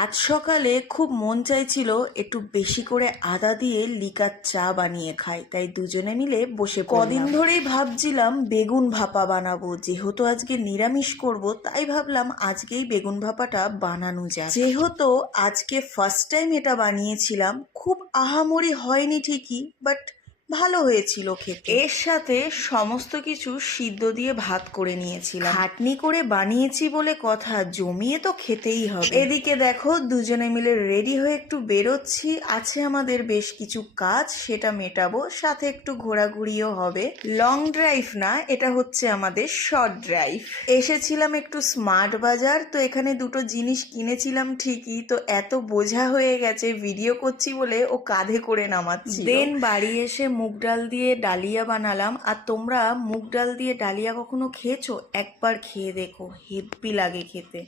আজ সকালে খুব মন চাইছিল একটু বেশি করে আদা দিয়ে লিকার চা বানিয়ে খাই, তাই দুজনে মিলে বসে কদিন ধরেই ভাবছিলাম বেগুন ভাপা বানাবো। যেহেতু আজকে নিরামিষ করব, তাই ভাবলাম আজকেই বেগুন ভাপাটা বানানো যায়। যেহেতু আজকে ফার্স্ট টাইম এটা বানিয়েছিলাম, খুব আহামরি হয়নি ঠিকই, বাট ভালো হয়েছিল খেতে। এর সাথে সমস্ত কিছু সিদ্ধ দিয়ে ভাত করে নিয়েছিলাম। খাটনি করে বানিয়েছি বলে কথা, জমিয়ে তো খেতেই হবে। এদিকে দেখো দুজনে মিলে রেডি হয়ে একটু বেরোচ্ছি। আছে আমাদের বেশ কিছু কাজ, সেটা মেটাবো, সাথে একটু ঘোরাঘুরিও হবে। লং ড্রাইভ না, এটা হচ্ছে আমাদের শর্ট ড্রাইভ। এসেছিলাম একটু স্মার্ট বাজার, তো এখানে দুটো জিনিস কিনেছিলাম ঠিকই, তো এত বোঝা হয়ে গেছে ভিডিও করছি বলে ও কাঁধে করে নামাচ্ছি। দেন বাড়ি এসে মুগ ডাল দিয়ে ডালিয়া বানালাম। আর তোমরা মুগ ডাল দিয়ে ডালিয়া কখনো খেয়েছো? একবার খেয়ে দেখো, হেব্বি লাগে খেতে।